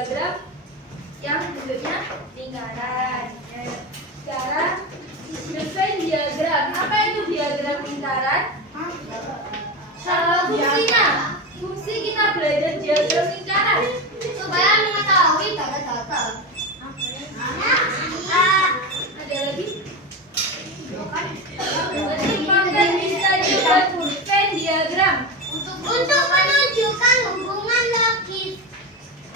diagram yang bentuknya lingkaran. Sekarang desain diagram. Apa itu diagram lingkaran? Fungsinya. Fungsi kita belajar diagram lingkaran supaya mengetahui data-data. Ada lagi? Kesimpulan bisa dibuat Venn diagram Untuk menunjukkan hubungan logis,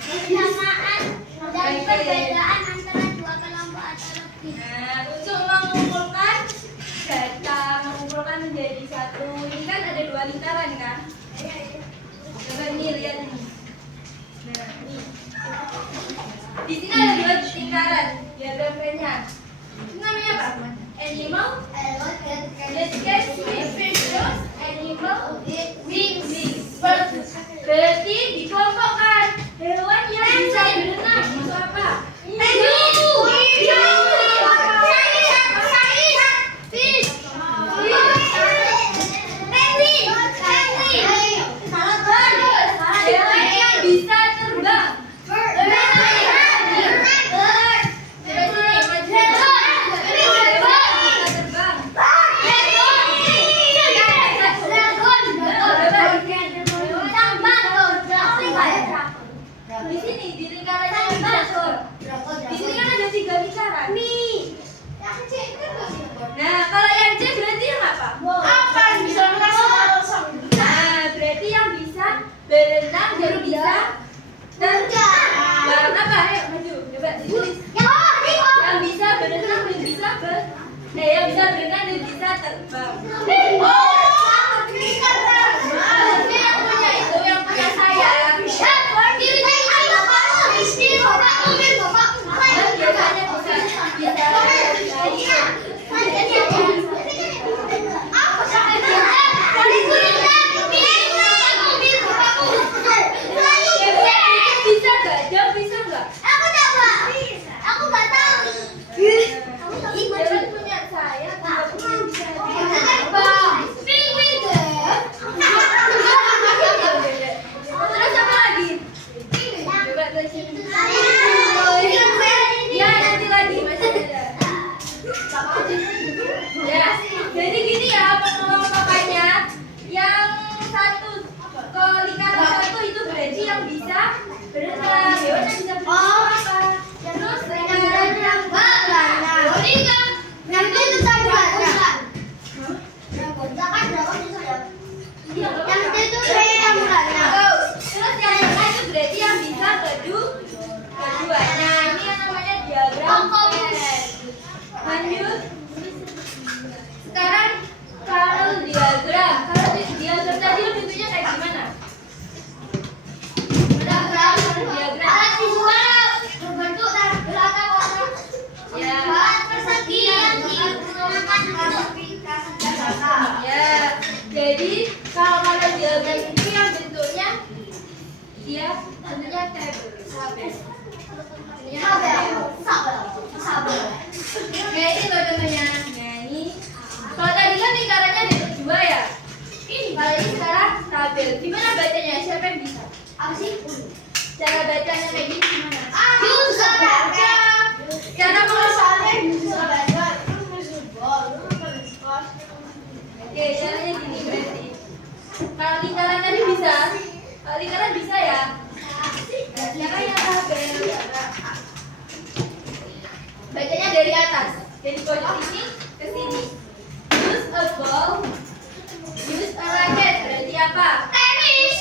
persamaan, dan perbedaan antara dua kelompok atau lebih. Nah, untuk mengumpulkan data, mengumpulkan menjadi satu. Ini kan ada dua lingkaran kan? Coba nih lihat nih. Nah, ini. Di sini ada dua lingkaran diagram Venn-nya. Ini namanya apa? Animal, Let's terus animal, wings. Berarti dikelompokkan hewan yang bisa berenang itu apa? Hewan yang bisa terbang. Di sini di lingkarannya di sini kan ada 3 lingkaran. Nah, kalau yang C berarti yang apa? Nah, berarti yang bisa berenang dan bisa terbang. Apa? Ayo maju, coba ditulis. Yang bisa berenang dan bisa yang bisa berenang dan bisa terbang. Yang punya itu yang punya saya. Jadi gini ya pengelompokannya. Yang satu ke lingkaran satu itu berarti yang bisa berenang, hewan yang bisa berenang apa? Terus lingkaran yang terus yang tengah itu berarti yang bisa keduanya. Ini yang namanya diagram Venn. Lanjut. Sekarang kalau diagram tadi bentuknya kayak gimana? Diagram ya. Ya. Jadi kalau diagram itu yang bentuknya dia bentuknya tabel. Kayak ini loh contohnya. Nah ini. Kalau tadi kan lingkarannya ada 2 ya. Kalau ini sekarang tabel. Gimana bacanya? Siapa yang bisa? Apa sih? Cara bacanya kayak gini gimana? Bisa baca. Cara pengusahaannya Bisa baca. Oke, caranya gini berarti. Kalau lingkaran tadi bisa. Kalau lingkaran bisa ya. Caranya tabel. Bacanya dari atas. Dari pojok ini ke sini. Use a ball. Use a racket. Berarti apa? Tenis.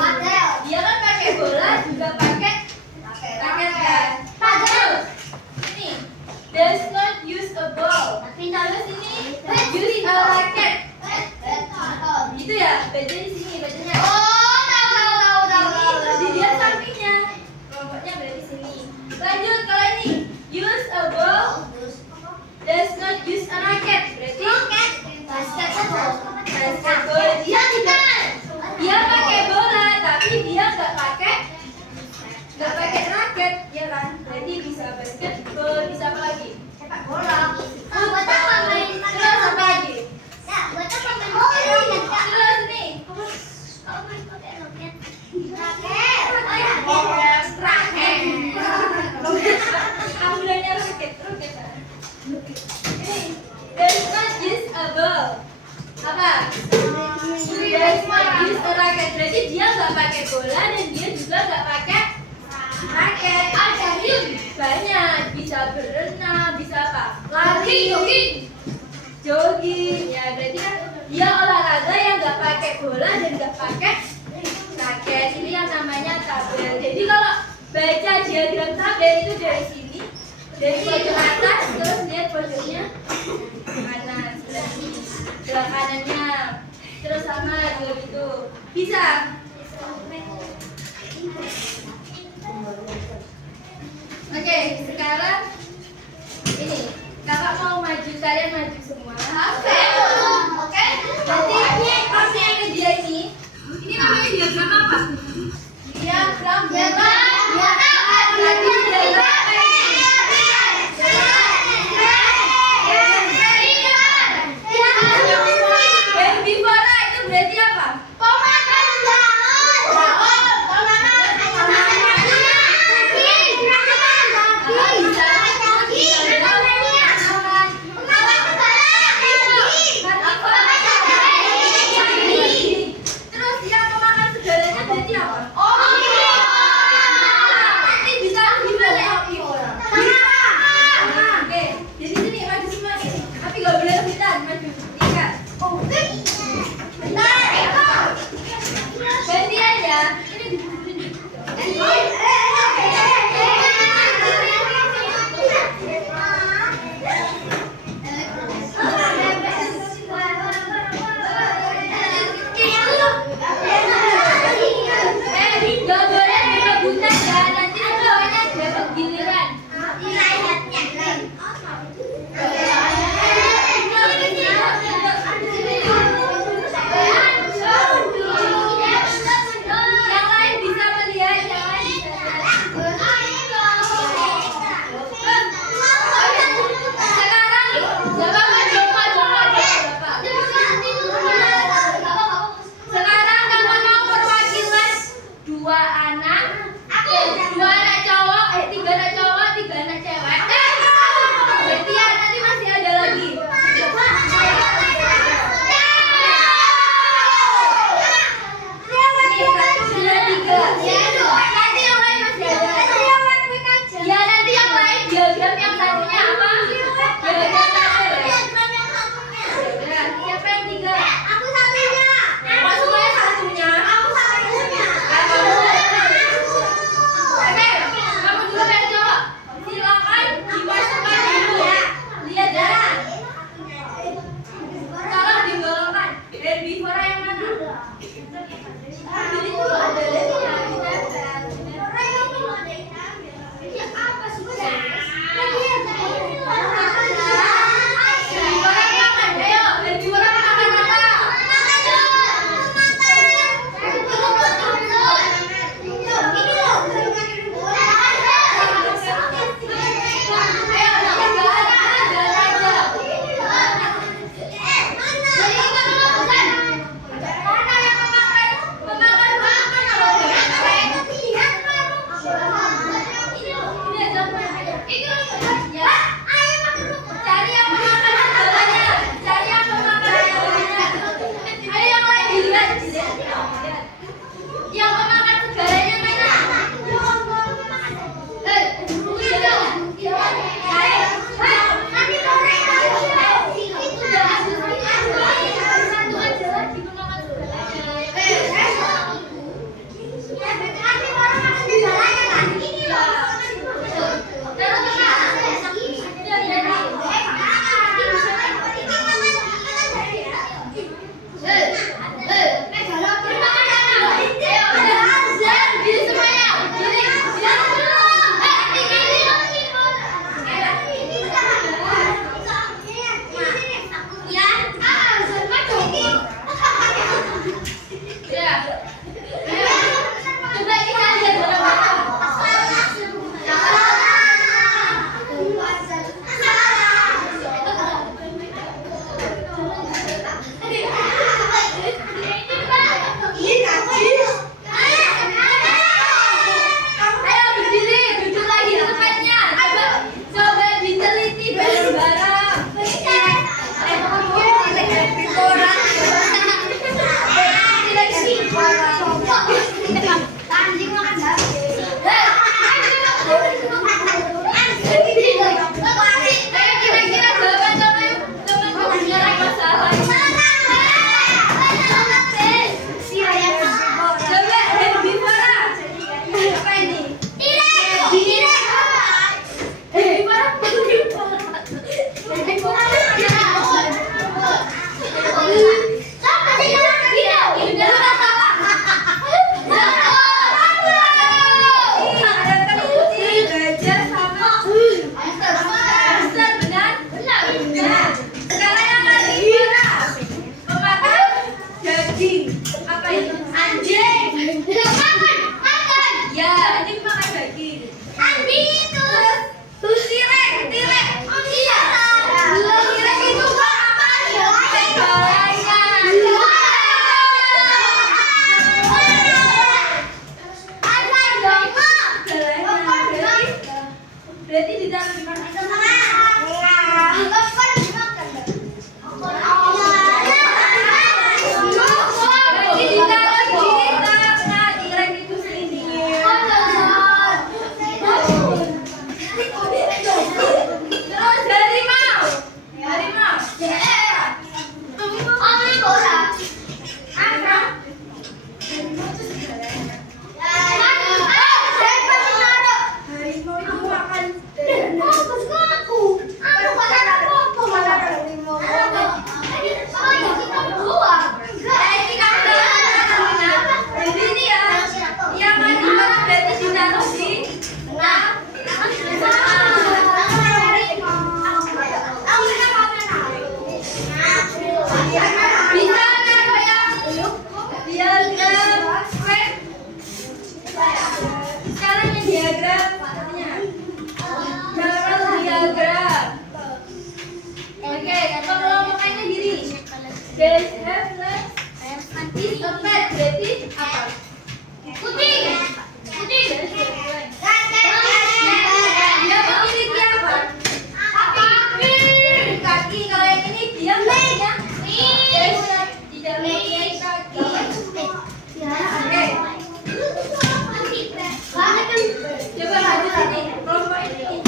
Padel. Dia kan pakai bola juga pakai raket kan. Terus ini does not use a ball. Terus ini use a racket. Gitu ya. Baca di sini bacanya. Terus dilihat sampingnya. Kelompoknya berarti sini. Lanjut kalau ini use a ball. Does not use a racket. Berarti basketball. Dia pakai bola tapi dia nggak pakai raket ya kan. Berarti bisa basketball, bisa apa lagi? Sepak bola. Buat apa main? Terus apa lagi? Buat apa main bola? Terus nih. Kalau main pakai raket. dia nggak pakai bola dan dia juga nggak pakai raket. Ada yuk. Banyak, bisa berenang, bisa apa? Lari, jogging. Jogging. Ya berarti kan dia olahraga yang nggak pakai bola dan nggak pakai raket. Ini yang namanya tabel. Jadi kalau baca diagram tabel itu dari sini, dari pojok atas, terus lihat pojoknya kanan, sebelah kanannya, terus sama juga gitu. Bisa. Oke, sekarang ini kakak mau maju, kalian maju semua. Oke. Oke. Nanti pas yang ke dia ini namanya diagram apa? Diagram. Nanti diagram apa ini? Herbivora itu berarti apa? Terus yang memakan segalanya berarti apa? Ini bisa gimana ya? Oke, jadi sini maju semua nih. Tapi gak boleh rebutan, maju. Tiga. Apa itu? Anjing. Makan. Makan. Ya, anjing makan daging. Anjing itu. Tirek, tirek. Oh iya. Tirek itu apa? Segalanya. Segalanya. Berarti ditaruh di mana? Berarti ditaruh di tengah. Tirek itu sini. Terus harimau. Harimau. Apa? Harimau itu makan. Ini kan jadi ini ya. Yang harimau berarti ditaruh di tengah. Bisa naruh yang diagram. Sekarang yang diagram katanya. Jangan diagram. Oke, kalau makanya gini. They have less is a pet. Berarti apa? Kucing. Dia memiliki apa? Kaki. Kalau yang ini dia kakinya tidak memiliki kaki. Oke. Coba lanjut sini. Kelompok ini.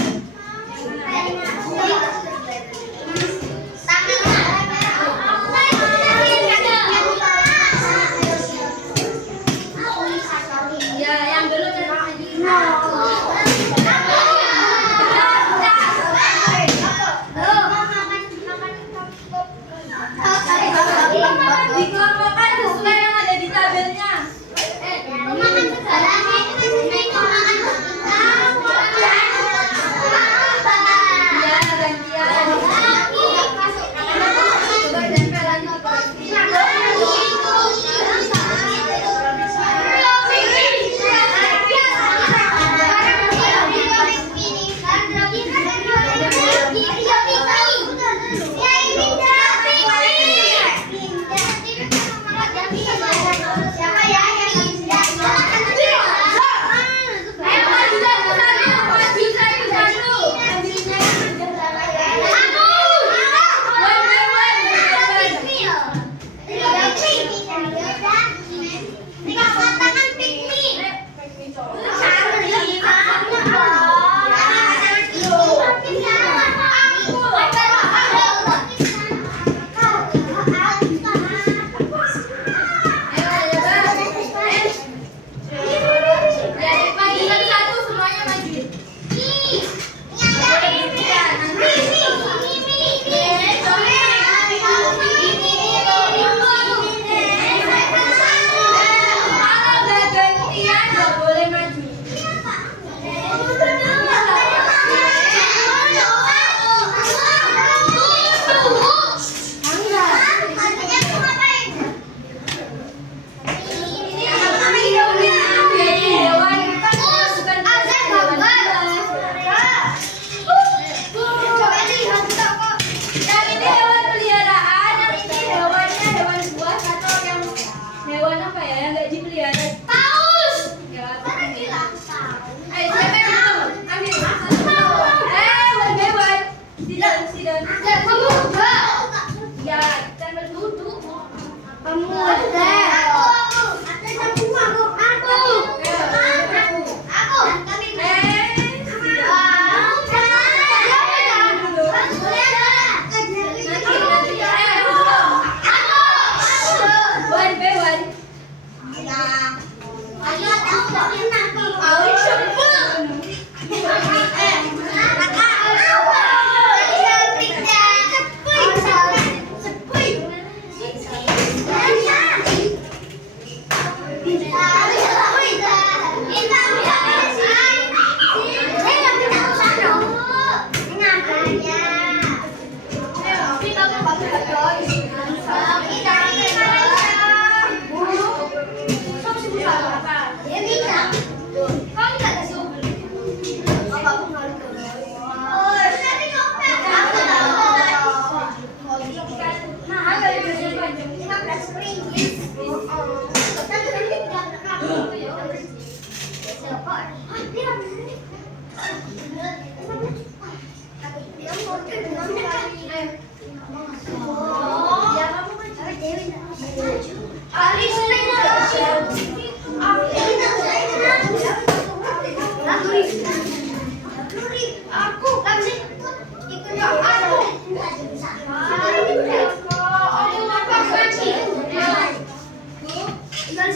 Oke,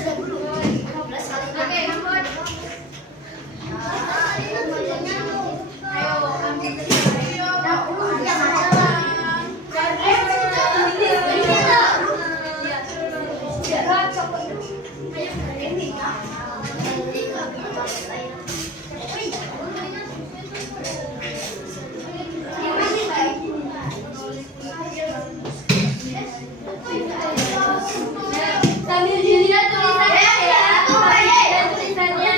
Mahmud. Ayo, ambil sambil dilihat tulisannya ya. Dan tulisannya.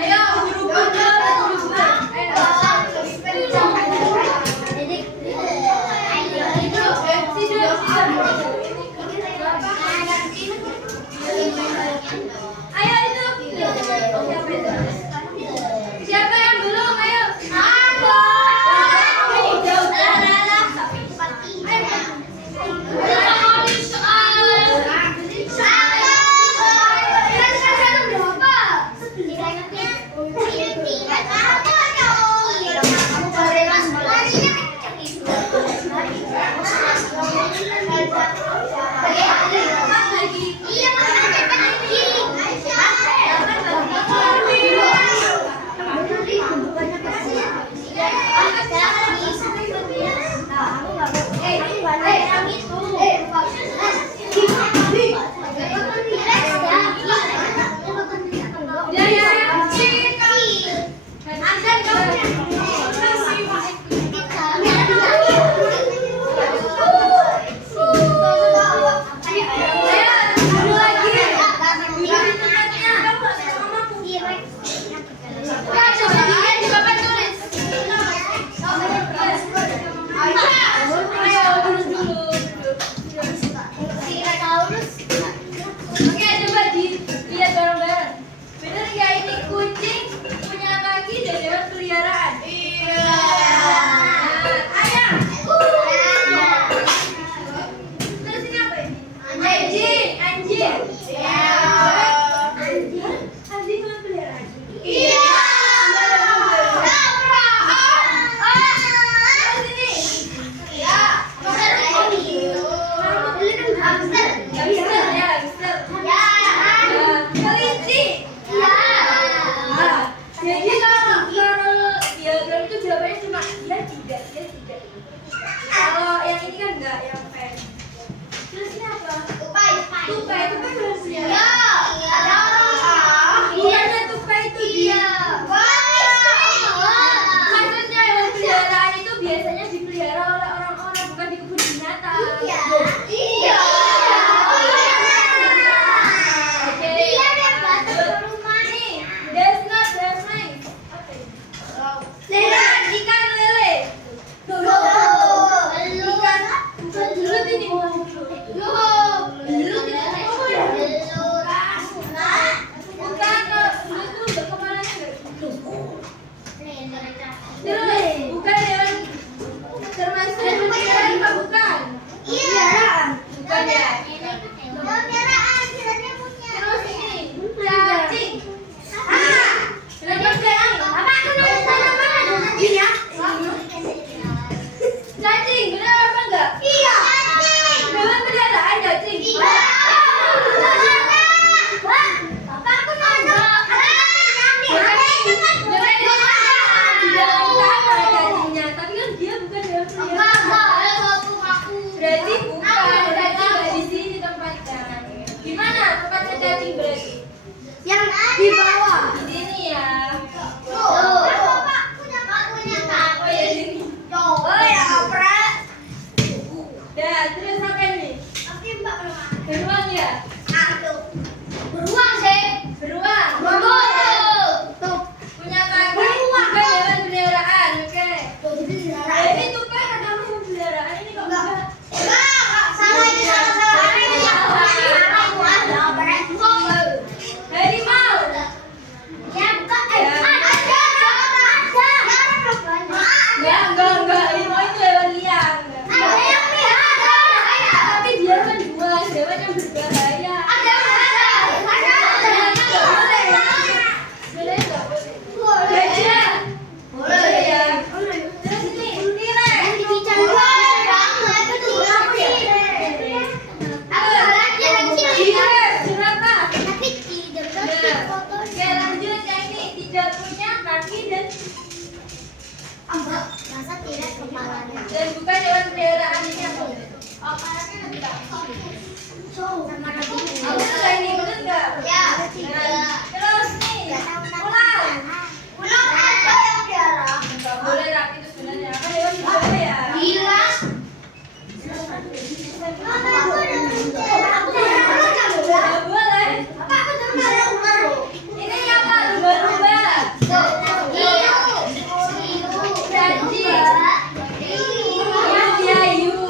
Ayo, berubah. Ayo itu. Siapa yang belum? Ayo. Oke, coba dilihat bareng-bareng. Bener nggak ini kucing punya kaki dan hewan peliharaan? Iya. Ayam. Terus ini apa ini? Anjing. Iya. Anjing hewan peliharaan. Iya. Terus ini? Iya. Hamster. Kelinci. Jadi kalau diagram itu jawabannya cuma dia tidak. Kalau yang ini kan enggak, yang pen. Terus ini apa? Tupai belum sih. Bukannya tupai itu dia. Maksudnya hewan peliharaan itu biasanya dipelihara oleh orang-orang, bukan di kebun binatang. Iya. Ikan lele. Belut ini. Belut ini. Bukan, belut tuh berkepalanya enggak? Terus, bukan hewan termasuk hewan peliharaan apa bukan? Bukan ya? Terus ini, cacing. Kenapa cacing? Cacing, benar apa enggak? Iya. Hewan peliharaan cacing. Iya. Tapi kan dia bukan hewan peliharaan. Berarti bukan, berarti enggak di sini tempatnya. Gimana tempatnya cacing berarti? Yang di bawah. Di sini ya. Dah, terus apa nih? Beruang ya? Beruang. Punya kaki, bukan hewan peliharaan, oke? Ini tupai ada hewan peliharaan, ini kok enggak? tidak punya kaki dan Masa tidak kepalanya? bukan hewan peliharaan ini apa? Betul ini betul nggak? Ya. Nah, terus nih, ular. Ular apa yang biara? Nggak boleh rapi itu sebenarnya. Apa hewan apa ya? Gila. Nggak boleh. Ini apa? Lumba-lumba. Janji. Hiu.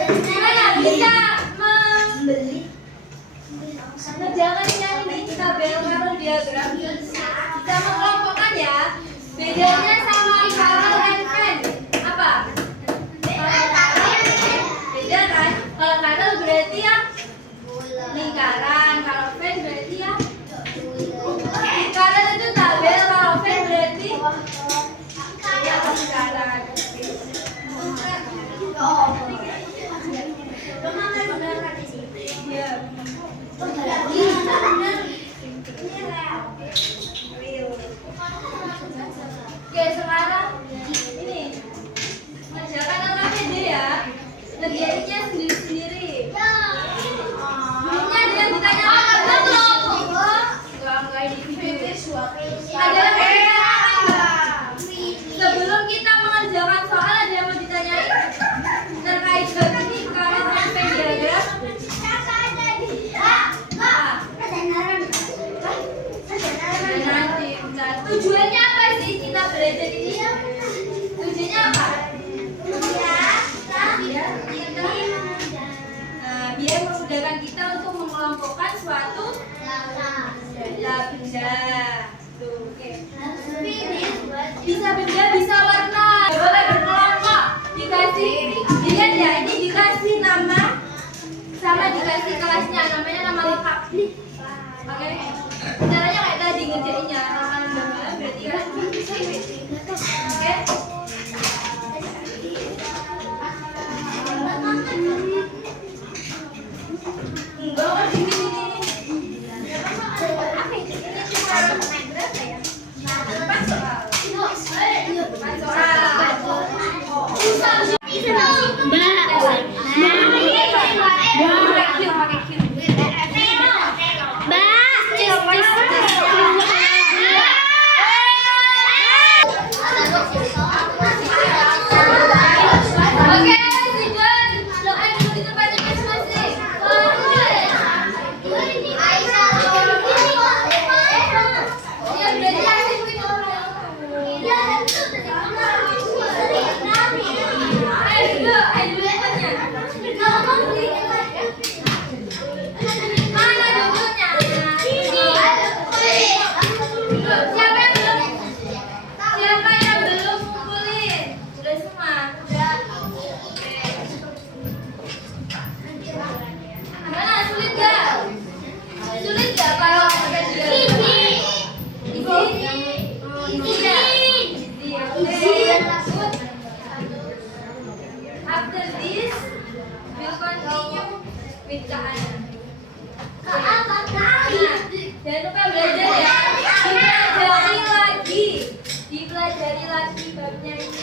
Gimana bisa jangan yang ini tabel Carol diagram bisa mengelompokkan ya. Bedanya sama Carol and Fen apa? Beda kan? Kalau Carol berarti yang lingkaran, kalau Fen berarti yang lingkaran itu tabel, kalau Fen berarti yang lingkaran. Iya. Oke, sekarang ini mengerjakan ABCD ya. Ngerjainnya sendiri-sendiri. Sebelumnya ada yang ditanya apa? Enggak di video. Ada yang ditanya. Sebelum kita mengerjakan soal, ada yang mau ditanyain terkait ini karena sampai diagram. Tujuannya apa sih kita belajar ini? Tujuannya apa? Biar memudahkan kita untuk mengelompokkan suatu data benda. Tuh, oke. Bisa benda, bisa warna. Boleh berkelompok. Dikasih, dilihat ya, ini dikasih nama sama dikasih kelasnya, namanya nama lengkap. Oke. Caranya kayak tadi ngerjainnya. Nama lembaga berarti kan oke. Enggak kan ini. Ini cuma berapa ya? 4 soal. 4 soal. Oke, Zidan. Doa dulu di tempatnya masing-masing. Ya, berarti asik itu. Ayo dulu tempatnya. Mana dulunya? Siapa yang belum ngumpulin? Udah semua? Gimana? Sulit gak? Sulit gak kalau pakai dia? After this, we'll continue with the Ana. Jangan lupa belajar ya. Dipelajari lagi babnya ini.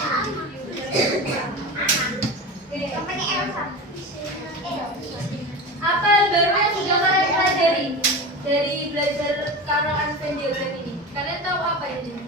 Oke. Apa baru yang sudah kalian pelajari dari belajar Carol and Fen diagram ini? Kalian tahu apa ini?